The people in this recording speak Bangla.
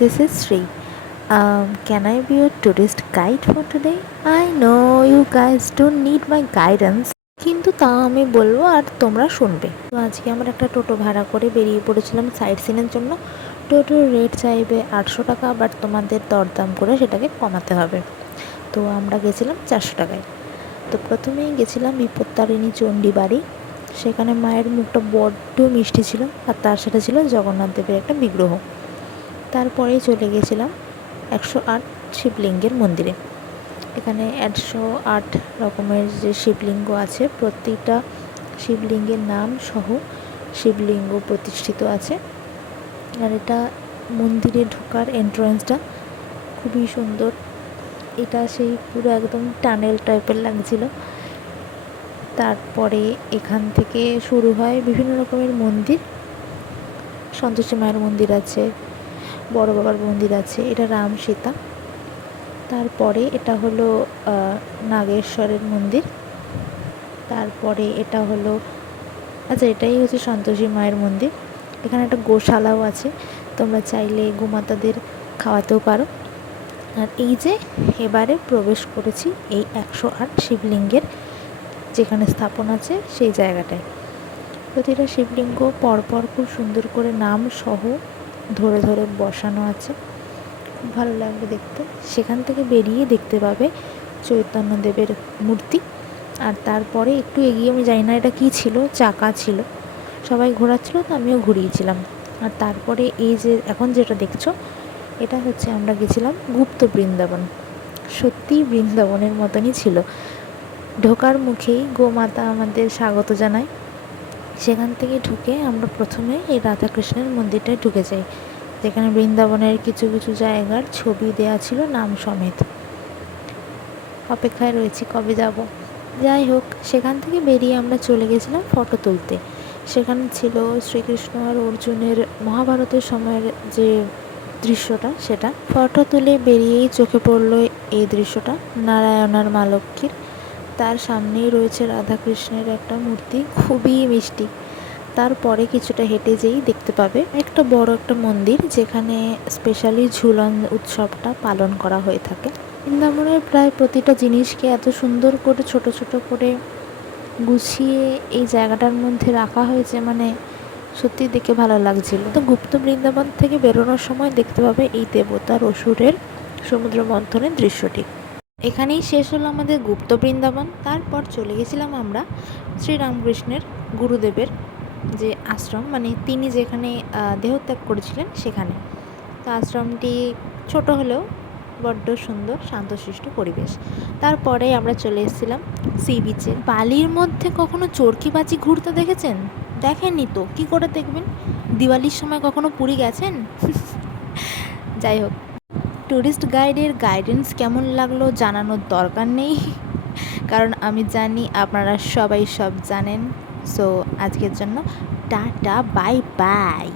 This is Sri. Can I be your tourist guide for today? I know you guys don't need my guidance, কিন্তু তাও আমি বলবো আর তোমরা শুনবে। তো আজকে আমরা একটা টোটো ভাড়া করে বেরিয়ে পড়েছিলাম সাইট সিনের জন্য। টোটোর রেট চাইবে 800 টাকা, বাট তোমাদের দরদাম করে সেটাকে কমাতে হবে। তো আমরা গেছিলাম 400 টাকায়। তো প্রথমেই গেছিলাম বিপত্তারিণী চণ্ডী বাড়ি। সেখানে মায়ের মুখটা বড্ড মিষ্টি ছিল, আর তার সাথে ছিল জগন্নাথ দেবের একটা বিগ্রহ। তারপরেই চলে গেছিলাম 108 শিবলিঙ্গের মন্দিরে। এখানে 108 রকমের যে শিবলিঙ্গ আছে, প্রতিটা শিবলিঙ্গের নাম সহ শিবলিঙ্গ প্রতিষ্ঠিত আছে। আর এটা মন্দিরে ঢোকার এন্ট্রান্সটা খুবই সুন্দর। এটা সেই পুরো একদম টানেল টাইপের লাগছিল। তারপরে এখান থেকে শুরু হয় বিভিন্ন রকমের মন্দির। সন্তোষী মায়ের মন্দির আছে, বড় বাবার মন্দির আছে, এটা রাম সীতা। তারপরে এটা হলো নাগেশ্বরের মন্দির। তারপরে এটা হলো এটাই হচ্ছে সন্তোষী মায়ের মন্দির। এখানে একটা গোশালাও আছে, তোমরা চাইলে গোমাতাদের খাওয়াতেও পারো। আর এই যে এবারে প্রবেশ করেছি এই 108 শিবলিঙ্গের যেখানে স্থাপন আছে সেই জায়গাটায়। প্রতিটা শিবলিঙ্গ পরপর খুব সুন্দর করে নাম সহ ধরে ধরে বসানো আছে, খুব ভালো লাগবে দেখতে। সেখান থেকে বেরিয়ে দেখতে পাবে চৈতন্যদেবের মূর্তি। আর তারপরে একটু এগিয়ে, আমি জানি না এটা কী ছিল, চাকা ছিল, সবাই ঘোরাচ্ছিল তো আমিও ঘুরিয়েছিলাম। আর তারপরে এই যে এখন যেটা দেখছো, এটা হচ্ছে আমরা গেছিলাম গুপ্ত বৃন্দাবন। সত্যিই বৃন্দাবনের মতনই ছিল। ঢোকার মুখেই গোমাতা আমাদের স্বাগত জানায়। সেখান থেকে ঢুকে আমরা প্রথমে এই রাধাকৃষ্ণের মন্দিরটায় ঢুকে যাই, যেখানে বৃন্দাবনের কিছু কিছু জায়গার ছবি দেয়া ছিল নাম সমেত। অপেক্ষায় রয়েছি কবে যাব। যাই হোক, সেখান থেকে বেরিয়ে আমরা চলে গেছিলাম ফটো তুলতে। সেখানে ছিল শ্রীকৃষ্ণ আর অর্জুনের মহাভারতের সময়ের যে দৃশ্যটা, সেটা ফটো তুলে বেরিয়েই চোখে পড়লো এই দৃশ্যটা নারায়ণ আর মা লক্ষ্মীর। তার সামনেই রয়েছে রাধাকৃষ্ণের একটা মূর্তি, খুবই মিষ্টি। তারপরে কিছুটা হেঁটে যেই দেখতে পাবে একটা বড় একটা মন্দির, যেখানে স্পেশালি ঝুলন উৎসবটা পালন করা হয়ে থাকে। বৃন্দাবনের প্রায় প্রতিটা জিনিসকে এত সুন্দর করে ছোট ছোট করে গুছিয়ে এই জায়গাটার মধ্যে রাখা হয়েছে, মানে সত্যি দেখে ভালো লাগছিল। তো গুপ্ত বৃন্দাবন থেকে বেরোনোর সময় দেখতে পাবে এই দেবতার অসুরের সমুদ্র মন্থনের দৃশ্যটি। এখানেই শেষ হলো আমাদের গুপ্ত বৃন্দাবন। তারপর চলে গেছিলাম আমরা শ্রীরামকৃষ্ণের গুরুদেবের যে আশ্রম, মানে তিনি যেখানে দেহত্যাগ করেছিলেন সেখানে। তো আশ্রমটি ছোট হলেও বড্ড সুন্দর, শান্তশিষ্ট পরিবেশ। তারপরে আমরা চলে এসেছিলাম সি বিচে। বালির মধ্যে কখনো চরকিবাজি ঘুরতে দেখেছেন? দেখেননি তো কী করে দেখবেন? দিওয়ালির সময় কখনো পুরী গেছেন? যাই হোক, ট্যুরিস্ট গাইডের গাইডেন্স কেমন লাগলো জানানোর দরকার নেই, কারণ আমি জানি আপনারা সবাই সব জানেন। সো আজকের জন্য টাটা, বাই বাই।